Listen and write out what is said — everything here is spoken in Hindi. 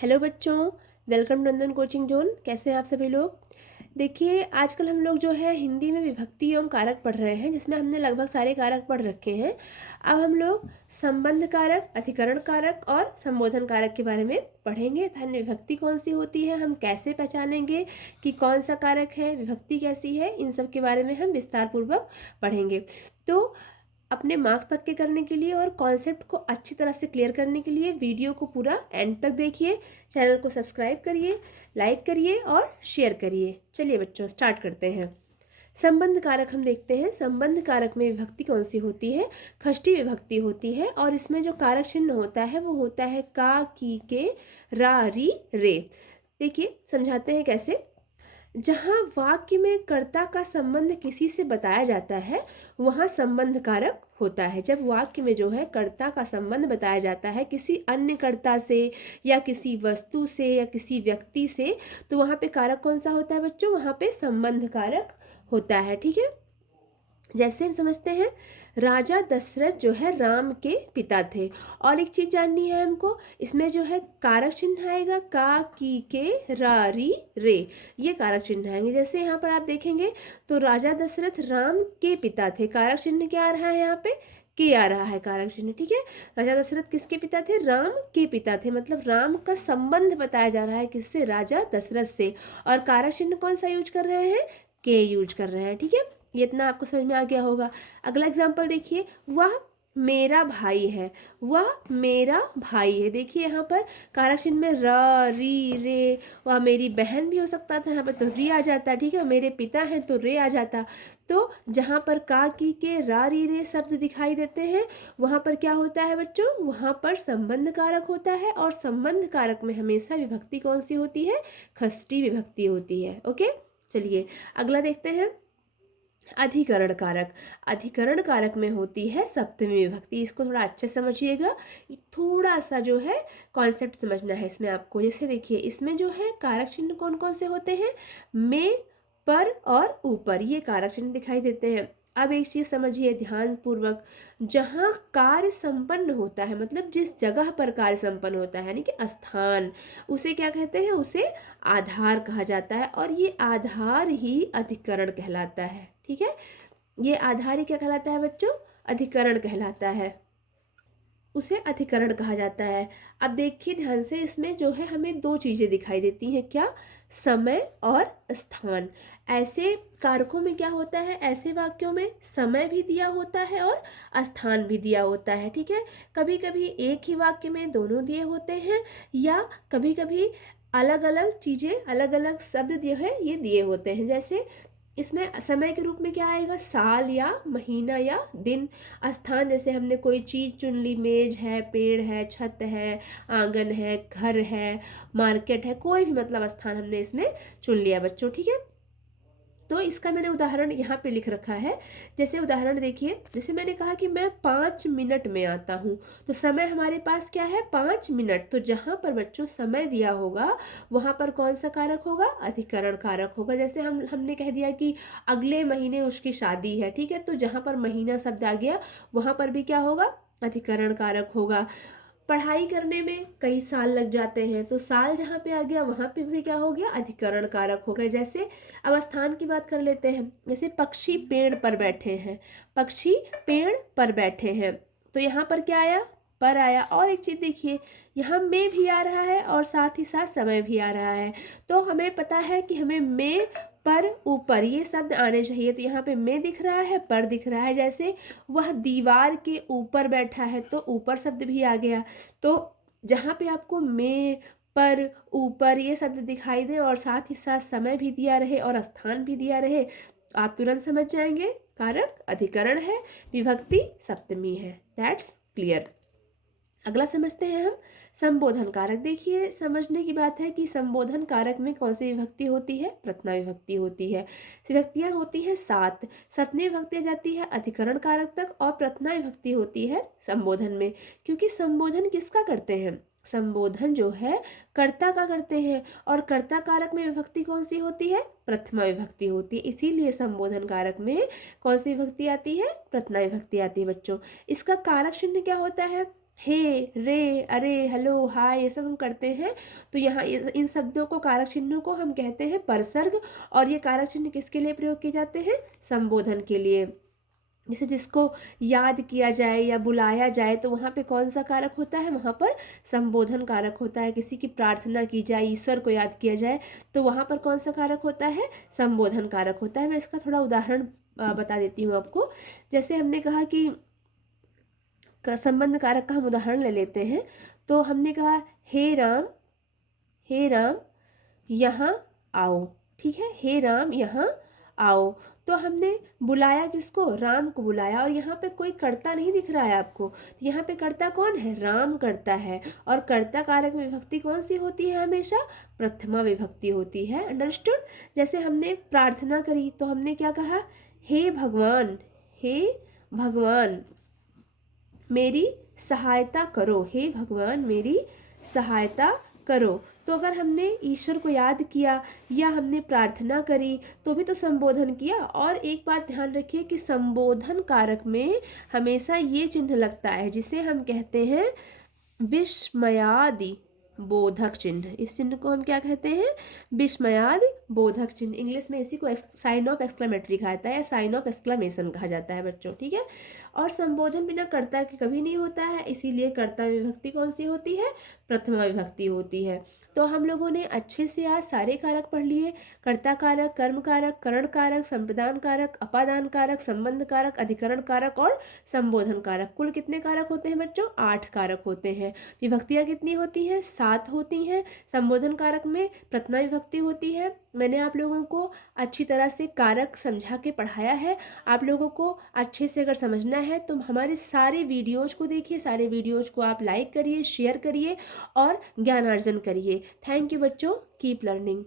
हेलो बच्चों, वेलकम नंदन कोचिंग जोन। कैसे हैं आप सभी लोग। देखिए, आजकल हम लोग जो है हिंदी में विभक्ति एवं कारक पढ़ रहे हैं, जिसमें हमने लगभग सारे कारक पढ़ रखे हैं। अब हम लोग संबंध कारक, अधिकरण कारक और संबोधन कारक के बारे में पढ़ेंगे। धन्य विभक्ति कौन सी होती है, हम कैसे पहचानेंगे कि कौन सा कारक है, विभक्ति कैसी है, इन सब के बारे में हम विस्तार पूर्वक पढ़ेंगे। तो अपने मार्क्स पक्के करने के लिए और कॉन्सेप्ट को अच्छी तरह से क्लियर करने के लिए वीडियो को पूरा एंड तक देखिए। चैनल को सब्सक्राइब करिए, लाइक करिए और शेयर करिए। चलिए बच्चों, स्टार्ट करते हैं। संबंध कारक हम देखते हैं। संबंध कारक में विभक्ति कौन सी होती है? षष्ठी विभक्ति होती है और इसमें जो कारक चिन्ह होता है वो होता है का, की, के, रा, री, रे। देखिए, समझाते हैं कैसे। जहाँ वाक्य में कर्ता का संबंध किसी से बताया जाता है वहाँ संबंध कारक होता है। जब वाक्य में जो है कर्ता का संबंध बताया जाता है किसी अन्य कर्ता से या किसी वस्तु से या किसी व्यक्ति से, तो वहाँ पे कारक कौन सा होता है बच्चों? वहाँ पे संबंध कारक होता है। ठीक है, जैसे हम समझते हैं, राजा दशरथ जो है राम के पिता थे। और एक चीज जाननी है हमको, इसमें जो है कारक चिन्ह आएगा का, की, के, रा, री, रे। ये कारक चिन्ह आएंगे। जैसे यहाँ पर आप देखेंगे तो राजा दशरथ राम के पिता थे, कारक चिन्ह क्या आ रहा है यहाँ पे? के आ रहा है कारक चिन्ह। ठीक है, राजा दशरथ किसके पिता थे? राम के पिता थे, मतलब राम का संबंध बताया जा रहा है किससे? राजा दशरथ से। और कारक चिन्ह कौन सा यूज कर रहे हैं? के यूज कर रहे हैं। ठीक है, ये इतना आपको समझ में आ गया होगा। अगला एग्जाम्पल देखिए, वह मेरा भाई है। वह मेरा भाई है। देखिए यहाँ पर कारक चिन्ह में र, री, रे। वह मेरी बहन भी हो सकता था, यहाँ पर तो री आ जाता। ठीक है, मेरे पिता हैं तो रे आ जाता। तो जहाँ पर का, की, के, रा, री, रे शब्द दिखाई देते हैं वहाँ पर क्या होता है बच्चों? वहाँ पर संबंध कारक होता है। और संबंध कारक में हमेशा विभक्ति कौन सी होती है? षष्ठी विभक्ति होती है। ओके, चलिए अगला देखते हैं। अधिकरण कारक। अधिकरण कारक में होती है सप्तमी विभक्ति। इसको थोड़ा अच्छे से समझिएगा, थोड़ा सा जो है कॉन्सेप्ट समझना है इसमें आपको। जैसे देखिए, इसमें जो है कारक चिन्ह कौन कौन से होते हैं? में, पर और ऊपर, ये कारक चिन्ह दिखाई देते हैं। अब एक चीज समझिए ध्यान पूर्वक, जहाँ कार्य संपन्न होता है, मतलब जिस जगह पर कार्य संपन्न होता है यानी कि स्थान, उसे क्या कहते हैं? उसे आधार कहा जाता है। और ये आधार ही अधिकरण कहलाता है। ठीक है, ये आधार ही क्या कहलाता है बच्चों? अधिकरण कहलाता है, उसे अधिकरण कहा जाता है। अब देखिए ध्यान से, इसमें जो है हमें दो चीजें दिखाई देती हैं। क्या? समय और स्थान। ऐसे कारकों में क्या होता है? ऐसे वाक्यों में समय भी दिया होता है और स्थान भी दिया होता है। ठीक है, कभी कभी एक ही वाक्य में दोनों दिए होते हैं, या कभी कभी अलग अलग चीजें, अलग अलग शब्द दिए हैं, ये दिए होते हैं। जैसे इसमें समय के रूप में क्या आएगा? साल या महीना या दिन। स्थान, जैसे हमने कोई चीज़ चुन ली, मेज है, पेड़ है, छत है, आंगन है, घर है, मार्केट है, कोई भी मतलब स्थान हमने इसमें चुन लिया बच्चों। ठीक है, तो इसका मैंने उदाहरण यहाँ पे लिख रखा है। जैसे उदाहरण देखिए, जैसे मैंने कहा कि मैं 5 मिनट में आता हूँ, तो समय हमारे पास क्या है? 5 मिनट। तो जहाँ पर बच्चों समय दिया होगा वहाँ पर कौन सा कारक होगा? अधिकरण कारक होगा। जैसे हमने कह दिया कि अगले महीने उसकी शादी है। ठीक है, तो जहाँ पर महीना शब्द आ गया वहाँ पर भी क्या होगा? अधिकरण कारक होगा। पढ़ाई करने में कई साल लग जाते हैं, तो साल जहाँ पे आ गया वहाँ पे भी क्या हो गया? अधिकरण कारक हो गया। जैसे अब स्थान की बात कर लेते हैं, जैसे पक्षी पेड़ पर बैठे हैं। पक्षी पेड़ पर बैठे हैं, तो यहाँ पर क्या आया? पर आया। और एक चीज देखिए, यहाँ में भी आ रहा है और साथ ही साथ समय भी आ रहा है। तो हमें पता है कि हमें में, पर, ऊपर ये शब्द आने चाहिए। तो यहाँ पे में दिख रहा है, पर दिख रहा है। जैसे वह दीवार के ऊपर बैठा है, तो ऊपर शब्द भी आ गया। तो जहाँ पे आपको में, पर, ऊपर ये शब्द दिखाई दे और साथ ही साथ समय भी दिया रहे और स्थान भी दिया रहे, आप तुरंत समझ जाएंगे कारक अधिकरण है, विभक्ति सप्तमी है। That's clear. अगला समझते हैं हम संबोधन कारक। देखिए, समझने की बात है कि संबोधन कारक में कौन सी विभक्ति होती है? प्रथमा विभक्ति होती है। विभक्तियां होती है 7। सप्तमी विभक्ति आ जाती है अधिकरण कारक तक और प्रथमा विभक्ति होती है संबोधन में। क्योंकि संबोधन किसका करते हैं? संबोधन जो है कर्ता का करते हैं, और कर्ता कारक में विभक्ति कौन सी होती है? प्रथमा विभक्ति होती है। इसीलिए संबोधन कारक में कौन सी विभक्ति आती है? प्रथमा विभक्ति आती है बच्चों। इसका कारक चिन्ह क्या होता है? हे, रे, अरे, हेलो, हाय, ये सब हम करते हैं। तो यहाँ इन शब्दों को, कारक चिन्हों को हम कहते हैं परसर्ग। और ये कारक चिन्ह किसके लिए प्रयोग किए जाते हैं? संबोधन के लिए। जैसे जिसको याद किया जाए या बुलाया जाए तो वहाँ पे कौन सा कारक होता है? वहाँ पर संबोधन कारक होता है। किसी की प्रार्थना की जाए, ईश्वर को याद किया जाए, तो वहाँ पर कौन सा कारक होता है? संबोधन कारक होता है। मैं इसका थोड़ा उदाहरण बता देती हूँ आपको। जैसे हमने कहा कि संबंध कारक का हम उदाहरण ले लेते हैं। तो हमने कहा हे राम, हे राम यहाँ आओ। ठीक है, हे राम यहाँ आओ। तो हमने बुलाया किसको? राम को बुलाया। और यहाँ पे कोई कर्ता नहीं दिख रहा है आपको, तो यहाँ पे कर्ता कौन है? राम कर्ता है। और कर्ता कारक में विभक्ति कौन सी होती है? हमेशा प्रथमा विभक्ति होती है। अंडरस्टूड? जैसे हमने प्रार्थना करी तो हमने क्या कहा? हे भगवान, हे भगवान मेरी सहायता करो। हे भगवान मेरी सहायता करो। तो अगर हमने ईश्वर को याद किया या हमने प्रार्थना करी तो भी तो संबोधन किया। और एक बात ध्यान रखिए कि संबोधन कारक में हमेशा ये चिन्ह लगता है जिसे हम कहते हैं विस्मयादि बोधक चिन्ह। इस चिन्ह को हम क्या कहते हैं? विस्मयादि बोधक चिन्ह। इंग्लिश में इसी को साइन ऑफ एक्सक्लेमेटरी कहा जाता है या साइन ऑफ एक्सक्लेमेशन कहा जाता है बच्चों। ठीक है। और संबोधन बिना कर्ता के कभी नहीं होता है, इसीलिए कर्ता विभक्ति कौन सी होती है? प्रथमा विभक्ति होती है। तो हम लोगों ने अच्छे से आज सारे कारक पढ़ लिए। कर्ता कारक, कर्म कारक, करण कारक, संप्रदान कारक, अपादान कारक, संबंध कारक, अधिकरण कारक और संबोधन कारक। कुल कितने कारक होते हैं बच्चों? 8 कारक होते हैं। विभक्तियाँ कितनी होती हैं? 7 होती हैं। संबोधन कारक में प्रथमा विभक्ति होती है। मैंने आप लोगों को अच्छी तरह से कारक समझा के पढ़ाया है। आप लोगों को अच्छे से अगर समझना है तो हमारे सारे वीडियोज़ को देखिए, सारे वीडियोज़ को आप लाइक करिए, शेयर करिए और ज्ञानार्जन करिए। थैंक यू बच्चों, कीप लर्निंग।